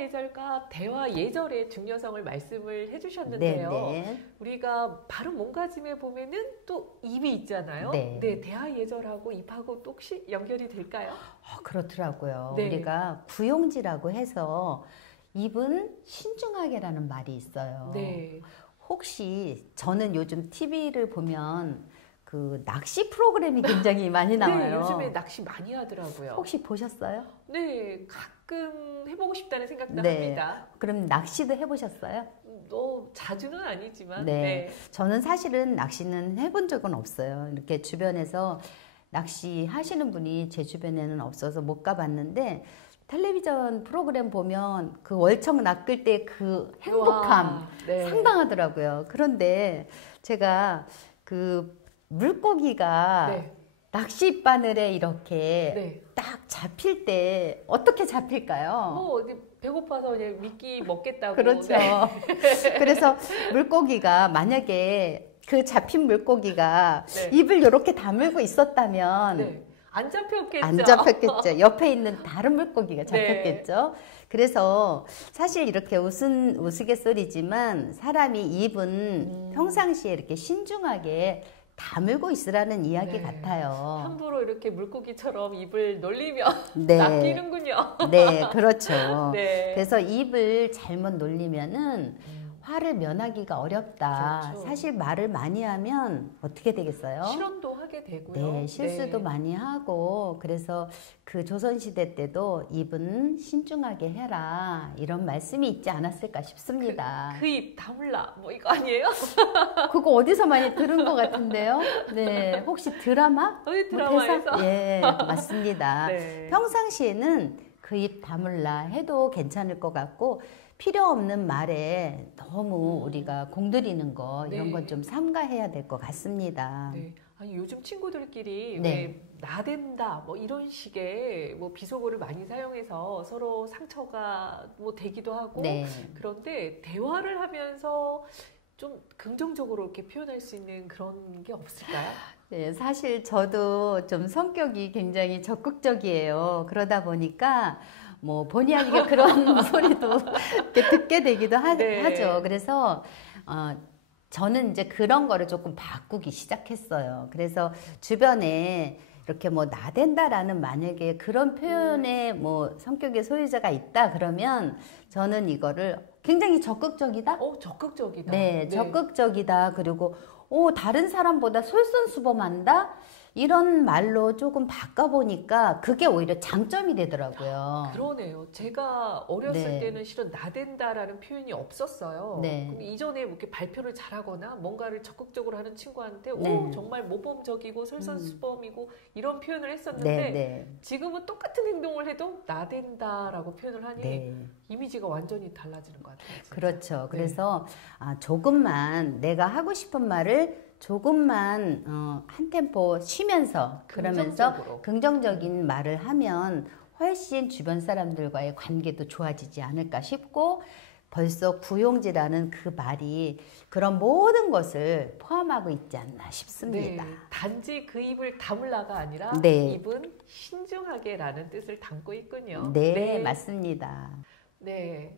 예절과 대화 예절의 중요성을 말씀을 해주셨는데요. 네. 우리가 바로 몸가짐에 보면은 또 입이 있잖아요. 네. 네, 대화 예절하고 입하고 또 혹시 연결이 될까요? 그렇더라고요. 네. 우리가 구용지라고 해서 입은 신중하게라는 말이 있어요. 네. 혹시 저는 요즘 TV를 보면 그 낚시 프로그램이 굉장히 많이 나와요. 네, 요즘에 낚시 많이 하더라고요. 혹시 보셨어요? 네, 가끔 해보고 싶다는 생각도 네. 합니다. 그럼 낚시도 해보셨어요? 자주는 아니지만. 네. 네. 저는 사실은 낚시는 해본 적은 없어요. 이렇게 주변에서 낚시 하시는 분이 제 주변에는 없어서 못 가봤는데 텔레비전 프로그램 보면 그 월척 낚을 때 그 행복함 와, 네. 상당하더라고요. 그런데 제가 그 물고기가 네. 낚싯바늘에 이렇게 네. 딱 잡힐 때 어떻게 잡힐까요? 이제 배고파서 이제 미끼 먹겠다고. 그렇죠. 네. 그래서 물고기가 만약에 그 잡힌 물고기가 네. 입을 이렇게 다물고 있었다면 네. 안 잡혔겠죠. 안 잡혔겠죠. 옆에 있는 다른 물고기가 잡혔겠죠. 네. 그래서 사실 이렇게 우스갯소리지만 사람이 입은 평상시에 이렇게 신중하게 다물고 있으라는 이야기 네. 같아요. 함부로 이렇게 물고기처럼 입을 놀리면 네. 낚이는군요. 네, 그렇죠. 네. 그래서 입을 잘못 놀리면은 화를 면하기가 어렵다. 그렇죠. 사실 말을 많이 하면 어떻게 되겠어요? 실언도 하게 되고요. 네, 실수도 네. 많이 하고 그래서 그 조선시대 때도 입은 신중하게 해라 이런 말씀이 있지 않았을까 싶습니다. 그 입 다물라 뭐 이거 아니에요? 그거 어디서 많이 들은 것 같은데요? 네, 혹시 드라마? 어디 드라마에서? 대사? 예, 맞습니다. 네. 평상시에는 그 입 다물라 해도 괜찮을 것 같고 필요 없는 말에 너무 우리가 공들이는 거 이런 네. 건 좀 삼가해야 될 것 같습니다. 네. 아니 요즘 친구들끼리 네. 왜 나댄다 뭐 이런 식의 뭐 비속어를 많이 사용해서 서로 상처가 뭐 되기도 하고 네. 그런데 대화를 하면서 좀 긍정적으로 이렇게 표현할 수 있는 그런 게 없을까요? 네, 사실 저도 좀 성격이 굉장히 적극적이에요. 그러다 보니까 뭐 본의 아니게 그런 소리도 이렇게 듣게 되기도 네. 하죠. 그래서 저는 이제 그런 거를 조금 바꾸기 시작했어요. 그래서 주변에 이렇게 뭐 나댄다라는 만약에 그런 표현의 뭐 성격의 소유자가 있다 그러면 저는 이거를 굉장히 적극적이다? 적극적이다. 네, 적극적이다. 그리고 다른 사람보다 솔선수범한다? 이런 말로 조금 바꿔보니까 그게 오히려 장점이 되더라고요. 그러네요. 제가 어렸을 네. 때는 실은 나댄다라는 표현이 없었어요. 네. 근데 이전에 뭐 이렇게 발표를 잘하거나 뭔가를 적극적으로 하는 친구한테 네. 정말 모범적이고 솔선수범이고 이런 표현을 했었는데 네, 네. 지금은 똑같은 행동을 해도 나댄다라고 표현을 하니 네. 이미지가 완전히 달라지는 것 같아요. 진짜. 그렇죠. 네. 그래서 조금만 내가 하고 싶은 말을 조금만 한 템포 쉬면서 그러면서 긍정적으로. 긍정적인 말을 하면 훨씬 주변 사람들과의 관계도 좋아지지 않을까 싶고 벌써 구용지라는 그 말이 그런 모든 것을 포함하고 있지 않나 싶습니다. 네, 단지 그 입을 다물라가 아니라 네. 입은 신중하게라는 뜻을 담고 있군요. 네, 맞습니다. 네.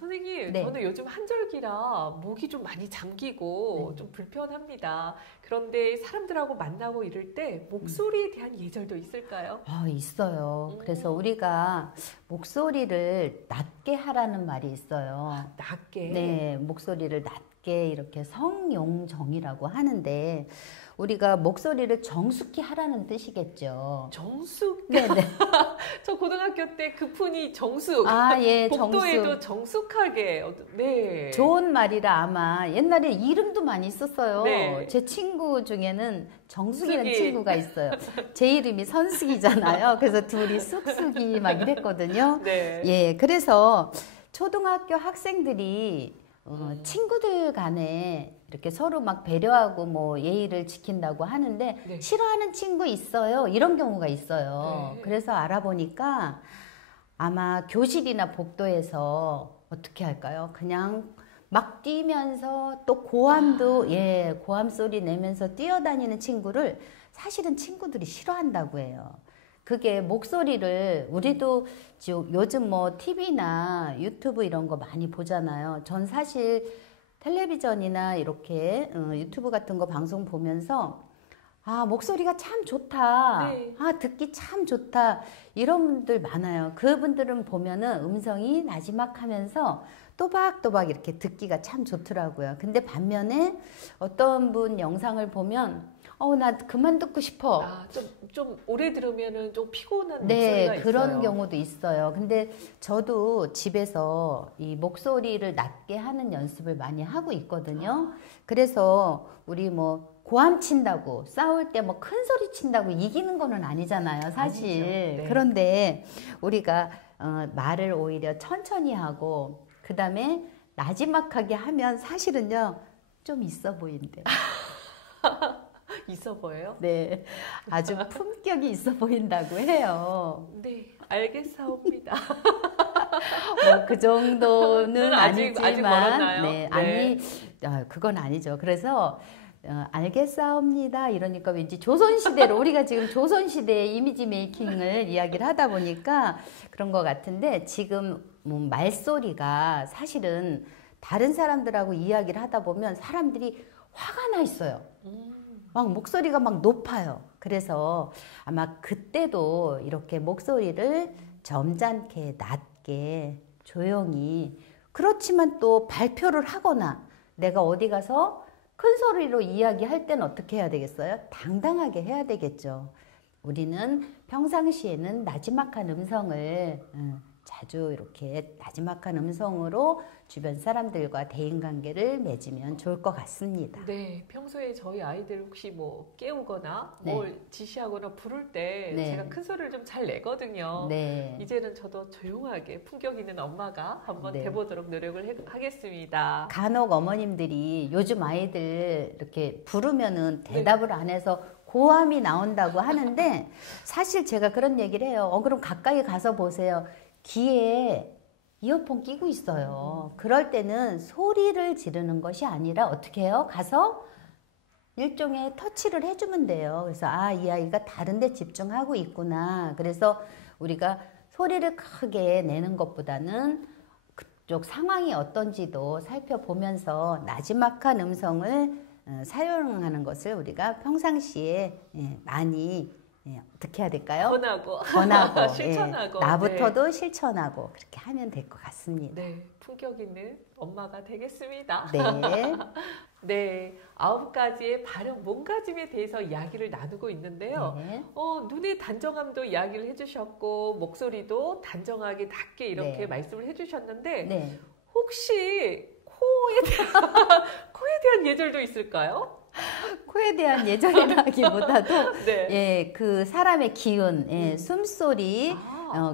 선생님, 네. 저는 요즘 한절기라 목이 좀 많이 잠기고 네. 좀 불편합니다. 그런데 사람들하고 만나고 이럴 때 목소리에 대한 예절도 있을까요? 있어요. 그래서 우리가 목소리를 낮게 하라는 말이 있어요. 낮게. 네, 목소리를 낮게 이렇게 성용정이라고 하는데 우리가 목소리를 정숙히 하라는 뜻이겠죠. 정숙. 네네. 저 고등학교 때 그 푼이 정숙. 예, 복도에도 정숙. 정숙하게. 네. 좋은 말이라 아마 옛날에 이름도 많이 썼어요. 네. 제 친구 중에는 정숙이라는 쑥이. 친구가 있어요. 제 이름이 선숙이잖아요. 그래서 둘이 쑥쑥이 막 이랬거든요. 네. 예, 그래서 초등학교 학생들이 친구들 간에 이렇게 서로 막 배려하고 뭐 예의를 지킨다고 하는데 네. 싫어하는 친구 있어요. 이런 경우가 있어요. 네. 그래서 알아보니까 아마 교실이나 복도에서 어떻게 할까요? 그냥 막 뛰면서 또 고함도 고함 소리 내면서 뛰어다니는 친구를 사실은 친구들이 싫어한다고 해요. 그게 목소리를 우리도 요즘 뭐 TV나 유튜브 이런 거 많이 보잖아요. 전 사실 텔레비전이나 이렇게 유튜브 같은 거 방송 보면서 아, 목소리가 참 좋다. 네. 아, 듣기 참 좋다. 이런 분들 많아요. 그분들은 보면은 음성이 나지막하면서 또박또박 이렇게 듣기가 참 좋더라고요. 근데 반면에 어떤 분 영상을 보면 나 그만 듣고 싶어. 아, 좀 오래 들으면은 좀 피곤한 네, 목소리가 그런 있어요. 경우도 있어요. 근데 저도 집에서 이 목소리를 낮게 하는 연습을 많이 하고 있거든요. 그래서 우리 뭐 고함 친다고 싸울 때 뭐 큰 소리 친다고 이기는 거는 아니잖아요, 사실. 아니죠. 네. 그런데 우리가 말을 오히려 천천히 하고 그다음에 나지막하게 하면 사실은요 좀 있어 보인대요. 있어 보여요? 네, 아주 품격이 있어 보인다고 해요. 네, 알겠사옵니다. 뭐 그 정도는 아직 아니지만, 멀었나요? 네, 네. 그건 아니죠. 그래서 알겠사옵니다. 이러니까 왠지 조선시대로 우리가 지금 조선시대의 이미지 메이킹을 이야기를 하다 보니까 그런 것 같은데 지금 말소리가 사실은 다른 사람들하고 이야기를 하다 보면 사람들이 화가 나 있어요. 막 목소리가 막 높아요. 그래서 아마 그때도 이렇게 목소리를 점잖게 낮게 조용히 그렇지만 또 발표를 하거나 내가 어디 가서 큰 소리로 이야기할 때는 어떻게 해야 되겠어요? 당당하게 해야 되겠죠. 우리는 평상시에는 나지막한 음성을 자주 이렇게 나지막한 음성으로 주변 사람들과 대인관계를 맺으면 좋을 것 같습니다. 네, 평소에 저희 아이들 혹시 뭐 깨우거나 네. 뭘 지시하거나 부를 때 네. 제가 큰 소리를 좀 잘 내거든요. 네. 이제는 저도 조용하게 품격 있는 엄마가 한번 네. 돼보도록 노력을 하겠습니다. 간혹 어머님들이 요즘 아이들 이렇게 부르면은 대답을 안 해서 고함이 나온다고 하는데 사실 제가 그런 얘기를 해요. 그럼 가까이 가서 보세요. 귀에 이어폰 끼고 있어요. 그럴 때는 소리를 지르는 것이 아니라 어떻게 해요? 가서 일종의 터치를 해주면 돼요. 그래서 이 아이가 다른 데 집중하고 있구나. 그래서 우리가 소리를 크게 내는 것보다는 그쪽 상황이 어떤지도 살펴보면서 나지막한 음성을 사용하는 것을 우리가 평상시에 많이 어떻게 해야 될까요? 권하고 실천하고 나부터도 실천하고 그렇게 하면 될 것 같습니다. 네, 품격 있는 엄마가 되겠습니다. 네. 네, 9가지의 발음 몸가짐에 대해서 이야기를 나누고 있는데요. 네. 눈의 단정함도 이야기를 해주셨고 목소리도 단정하게 낮게 이렇게 네. 말씀을 해주셨는데 네. 혹시 코에 대한 예절도 있을까요? 코에 대한 예절이라기보다도 네. 그 사람의 기운, 숨소리,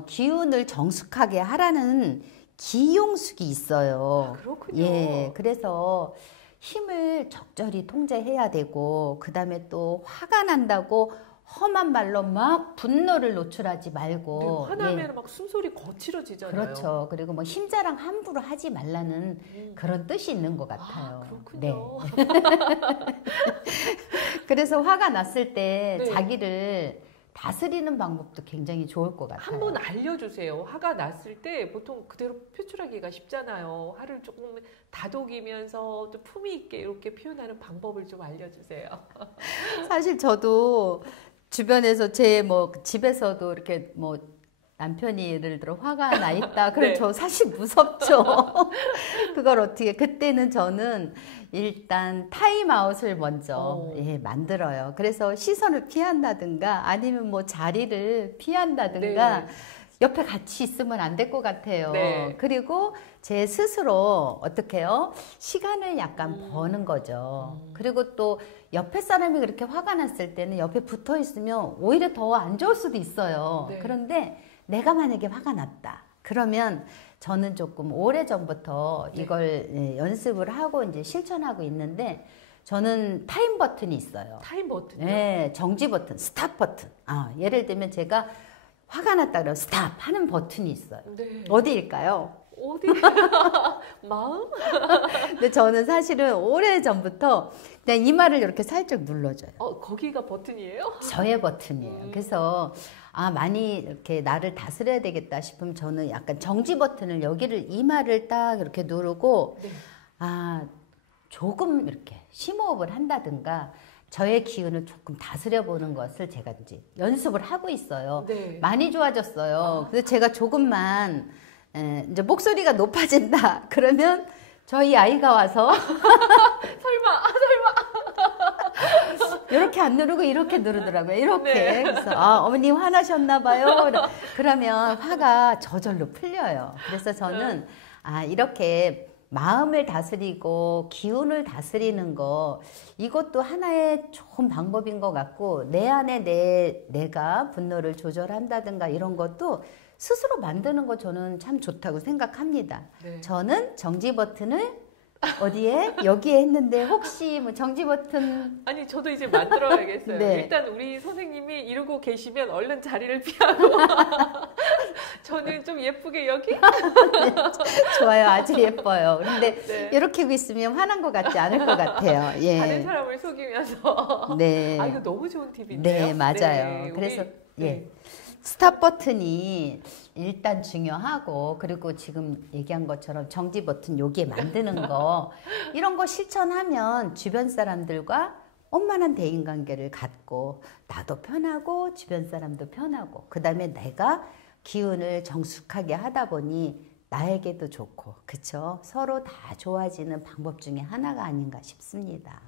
기운을 정숙하게 하라는 기용숙이 있어요. 그렇군요. 그래서 힘을 적절히 통제해야 되고 그다음에 또 화가 난다고 험한 말로 막 분노를 노출하지 말고 네, 화나면 막 숨소리 거칠어지잖아요. 그렇죠. 그리고 뭐 힘자랑 함부로 하지 말라는 그런 뜻이 있는 것 같아요. 그렇군요. 네. 그래서 화가 났을 때 네. 자기를 다스리는 방법도 굉장히 좋을 것 같아요. 한번 알려주세요. 화가 났을 때 보통 그대로 표출하기가 쉽잖아요. 화를 조금 다독이면서 좀 품위 있게 이렇게 표현하는 방법을 좀 알려주세요. 사실 저도 주변에서 제 집에서도 이렇게 남편이 예를 들어 화가 나 있다. 그럼 네. 저 사실 무섭죠. 그걸 어떻게 그때는 저는 일단 타임아웃을 먼저 만들어요. 그래서 시선을 피한다든가 아니면 자리를 피한다든가 네. 옆에 같이 있으면 안 될 것 같아요. 네. 그리고 제 스스로 어떻게 해요? 시간을 약간 버는 거죠. 그리고 또 옆에 사람이 그렇게 화가 났을 때는 옆에 붙어 있으면 오히려 더 안 좋을 수도 있어요. 네. 그런데 내가 만약에 화가 났다. 그러면 저는 조금 오래전부터 이걸 연습을 하고 이제 실천하고 있는데 저는 타임 버튼이 있어요. 타임 버튼이요? 네, 정지 버튼, 스탑 버튼. 예를 들면 제가 화가 났다 그러면 스탑 하는 버튼이 있어요. 네. 어디일까요? 어디? 마음? 근데 저는 사실은 오래전부터 그냥 이마를 이렇게 살짝 눌러줘요. 거기가 버튼이에요? 저의 버튼이에요. 그래서 많이 이렇게 나를 다스려야 되겠다 싶으면 저는 약간 정지 버튼을 여기를 이마를 딱 이렇게 누르고 네. 조금 이렇게 심호흡을 한다든가 저의 기운을 조금 다스려 보는 것을 제가 이제 연습을 하고 있어요. 네. 많이 좋아졌어요. 그래서 제가 조금만 이제 목소리가 높아진다 그러면 저희 아이가 와서 설마. 이렇게 안 누르고 이렇게 누르더라고요. 이렇게. 네. 그래서 어머니 화나셨나 봐요. 그러면 화가 저절로 풀려요. 그래서 저는 이렇게 마음을 다스리고 기운을 다스리는 거 이것도 하나의 좋은 방법인 것 같고 내 안에 내가 분노를 조절한다든가 이런 것도 스스로 만드는 거 저는 참 좋다고 생각합니다. 네. 저는 정지 버튼을 어디에? 여기에 했는데 혹시 뭐 정지 버튼 아니 저도 이제 만들어야겠어요. 네. 일단 우리 선생님이 이러고 계시면 얼른 자리를 피하고 저는 좀 예쁘게 여기 좋아요. 아주 예뻐요. 그런데 네. 이렇게 하고 있으면 화난 것 같지 않을 것 같아요. 다른 예. 사람을 속이면서 네. 이거 너무 좋은 팁인데요. 네, 맞아요. 네, 그래서 우리, 예. 스탑 버튼이 일단 중요하고 그리고 지금 얘기한 것처럼 정지 버튼 여기에 만드는 거 이런 거 실천하면 주변 사람들과 원만한 대인관계를 갖고 나도 편하고 주변 사람도 편하고 그 다음에 내가 기운을 정숙하게 하다 보니 나에게도 좋고 그쵸? 서로 다 좋아지는 방법 중에 하나가 아닌가 싶습니다.